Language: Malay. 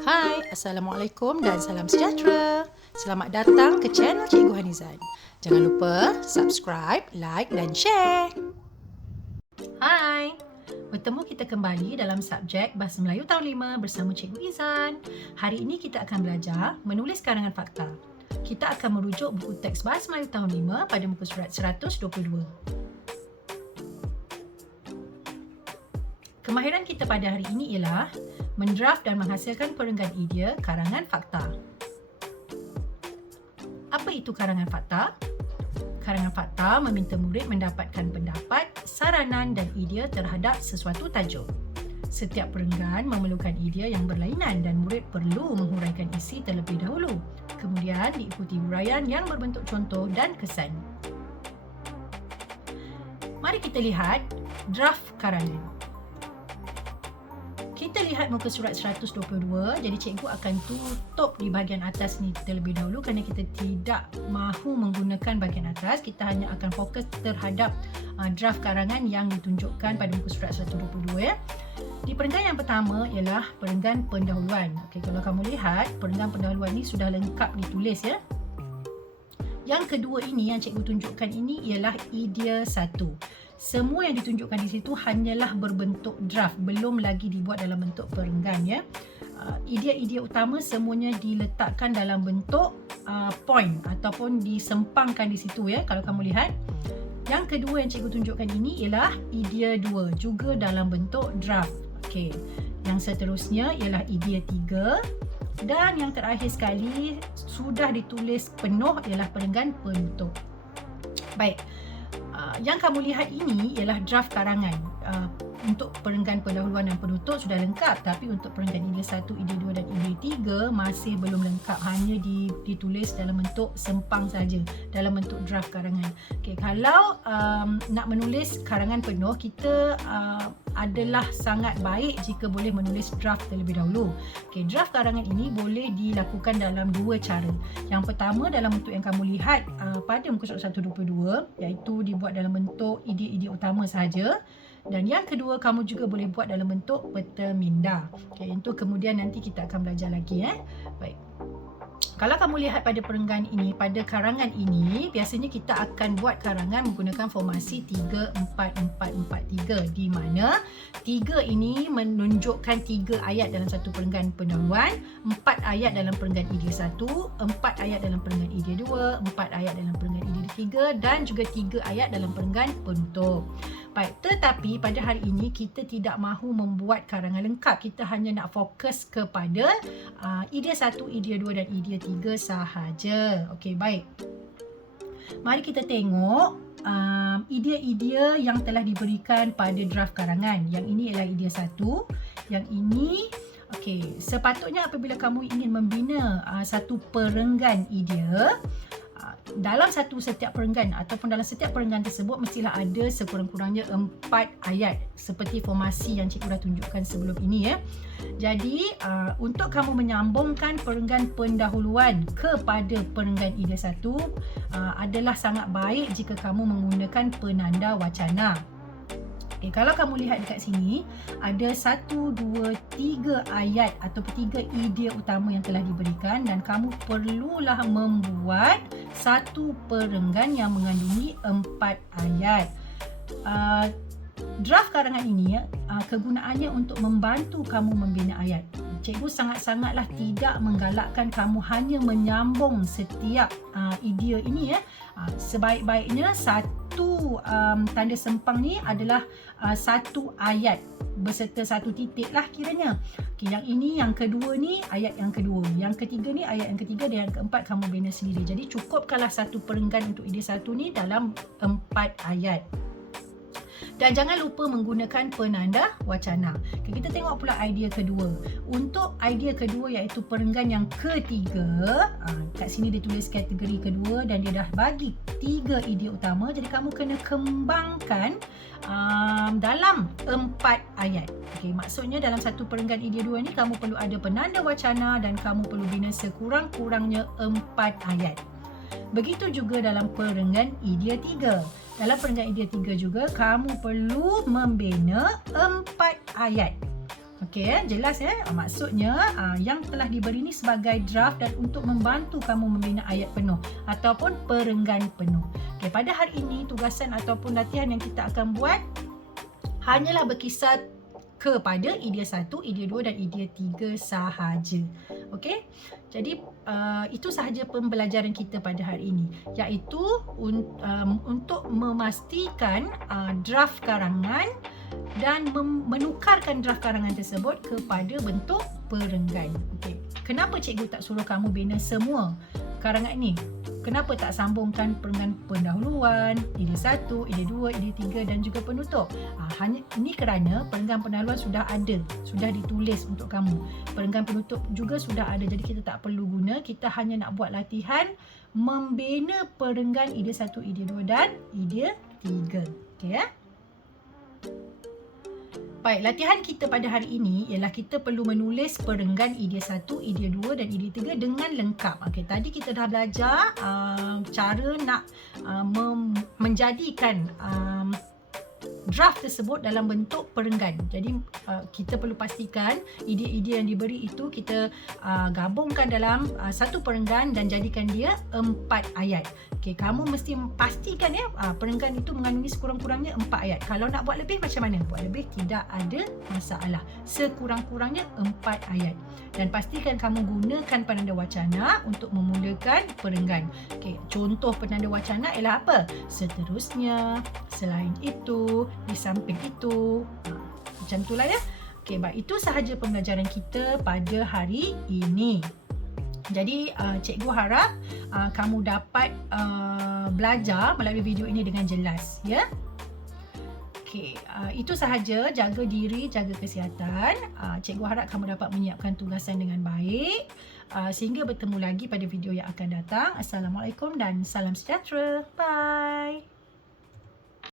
Hai, Assalamualaikum dan salam sejahtera. Selamat datang ke channel Cikgu Hanizan. Jangan lupa subscribe, like dan share. Hai, bertemu kita kembali dalam subjek Bahasa Melayu Tahun 5 bersama Cikgu Izan. Hari ini kita akan belajar menulis karangan fakta. Kita akan merujuk buku teks Bahasa Melayu Tahun 5 pada muka surat 122. Kemahiran kita pada hari ini ialah mendraft dan menghasilkan perenggan idea karangan fakta. Apa itu karangan fakta? Karangan fakta meminta murid mendapatkan pendapat, saranan dan idea terhadap sesuatu tajuk. Setiap perenggan memerlukan idea yang berlainan dan murid perlu menghuraikan isi terlebih dahulu. Kemudian diikuti huraian yang berbentuk contoh dan kesan. Mari kita lihat draft karangan. Kita lihat muka surat 122, jadi cikgu akan tutup di bahagian atas ni terlebih dahulu kerana kita tidak mahu menggunakan bahagian atas. Kita hanya akan fokus terhadap draft karangan yang ditunjukkan pada muka surat 122 ya. Di perenggan yang pertama ialah perenggan pendahuluan. Okey, kalau kamu lihat perenggan pendahuluan ni sudah lengkap ditulis ya. Yang kedua ini yang cikgu tunjukkan ini ialah idea 1. Semua yang ditunjukkan di situ hanyalah berbentuk draft, belum lagi dibuat dalam bentuk perenggan ya. Idea-idea utama semuanya diletakkan dalam bentuk point ataupun disempangkan di situ ya, kalau kamu lihat. Yang kedua yang cikgu tunjukkan ini ialah idea 2, juga dalam bentuk draft. Okey. Yang seterusnya ialah idea 3 dan yang terakhir sekali sudah ditulis penuh ialah perenggan penutup. Baik. Yang kamu lihat ini ialah draft karangan. Untuk perenggan pendahuluan dan penutup sudah lengkap, tapi untuk perenggan idea 1, idea 2 dan idea 3 masih belum lengkap, hanya ditulis dalam bentuk sempang saja, dalam bentuk draft karangan. Okey, kalau nak menulis karangan penuh, kita adalah sangat baik jika boleh menulis draft terlebih dahulu. Okey, draft karangan ini boleh dilakukan dalam dua cara. Yang pertama dalam bentuk yang kamu lihat pada muka surat 122, iaitu dibuat dalam bentuk idea-idea utama sahaja. Dan yang kedua, kamu juga boleh buat dalam bentuk peta minda. Okey, itu kemudian nanti kita akan belajar lagi Baik. Kalau kamu lihat pada perenggan ini, pada karangan ini, biasanya kita akan buat karangan menggunakan formasi 3-4-4-4-3, di mana 3 ini menunjukkan 3 ayat dalam satu perenggan pendahuluan, 4 ayat dalam perenggan idea 1, 4 ayat dalam perenggan idea 2, 4 ayat dalam perenggan idea 3 dan juga 3 ayat dalam perenggan penutup. Baik, tetapi pada hari ini kita tidak mahu membuat karangan lengkap. Kita hanya nak fokus kepada idea 1, idea 2 dan idea 3 sahaja. Okey, baik. Mari kita tengok idea-idea yang telah diberikan pada draft karangan. Yang ini ialah idea 1. Yang ini, okey, sepatutnya apabila kamu ingin membina satu perenggan idea, dalam setiap perenggan ataupun dalam setiap perenggan tersebut mestilah ada sekurang-kurangnya 4 ayat seperti formasi yang cikgu dah tunjukkan sebelum ini ya. Jadi untuk kamu menyambungkan perenggan pendahuluan kepada perenggan idea 1 adalah sangat baik jika kamu menggunakan penanda wacana. Okay, kalau kamu lihat dekat sini, ada 1, 2, 3 ayat ataupun 3 idea utama yang telah diberikan dan kamu perlulah membuat satu perenggan yang mengandungi 4 ayat. Draft karangan ini kegunaannya untuk membantu kamu membina ayat. Cikgu sangat-sangatlah tidak menggalakkan kamu hanya menyambung setiap idea ini ya. Sebaik-baiknya satu tanda sempang ni adalah satu ayat beserta satu titik lah kiranya. Okay, yang ini, yang kedua ni ayat yang kedua, yang ketiga ni ayat yang ketiga dan yang keempat kamu bina sendiri. Jadi cukupkanlah satu perenggan untuk idea 1 ni dalam 4 ayat. Dan jangan lupa menggunakan penanda wacana. Okay, kita tengok pula idea kedua. Untuk idea kedua iaitu perenggan yang ketiga, kat sini dia tulis kategori kedua dan dia dah bagi 3 idea utama. Jadi kamu kena kembangkan dalam 4 ayat. Okay, maksudnya dalam satu perenggan idea 2 ni kamu perlu ada penanda wacana dan kamu perlu bina sekurang-kurangnya 4 ayat. Begitu juga dalam perenggan idea 3. Dalam perenggan idea 3 juga kamu perlu membina 4 ayat. Okey, jelas ya. Maksudnya yang telah diberi ni sebagai draft dan untuk membantu kamu membina ayat penuh ataupun perenggan penuh. Okey, pada hari ini tugasan ataupun latihan yang kita akan buat hanyalah berkisar kepada idea 1, idea 2 dan idea 3 sahaja. Okey. Jadi itu sahaja pembelajaran kita pada hari ini, iaitu untuk memastikan draft karangan dan menukarkan draft karangan tersebut kepada bentuk perenggan. Okey. Kenapa cikgu tak suruh kamu bina semua karangan ni? Kenapa tak sambungkan perenggan pendahuluan, idea 1, idea 2, idea 3 dan juga penutup? Hanya ini kerana perenggan pendahuluan sudah ada, sudah ditulis untuk kamu. Perenggan penutup juga sudah ada, jadi kita tak perlu guna. Kita hanya nak buat latihan membina perenggan idea 1, idea 2 dan idea 3. Okey ya? Baik, latihan kita pada hari ini ialah kita perlu menulis perenggan idea 1, idea 2 dan idea 3 dengan lengkap. Okey, tadi kita dah belajar cara nak menjadikan draft tersebut dalam bentuk perenggan. Jadi kita perlu pastikan idea-idea yang diberi itu kita gabungkan dalam satu perenggan dan jadikan dia 4 ayat. Okey, kamu mesti pastikan ya perenggan itu mengandungi sekurang-kurangnya 4 ayat. Kalau nak buat lebih macam mana? Buat lebih tidak ada masalah. Sekurang-kurangnya 4 ayat. Dan pastikan kamu gunakan penanda wacana untuk memulakan perenggan. Okey, contoh penanda wacana ialah apa? Seterusnya, selain itu, di samping itu. Macam itulah ya. Okey, baik, itu sahaja pembelajaran kita pada hari ini. Jadi cikgu harap kamu dapat belajar melalui video ini dengan jelas ya. Okey, itu sahaja. Jaga diri, jaga kesihatan. Cikgu harap kamu dapat menyiapkan tugasan dengan baik. Sehingga bertemu lagi pada video yang akan datang. Assalamualaikum dan salam sejahtera. Bye.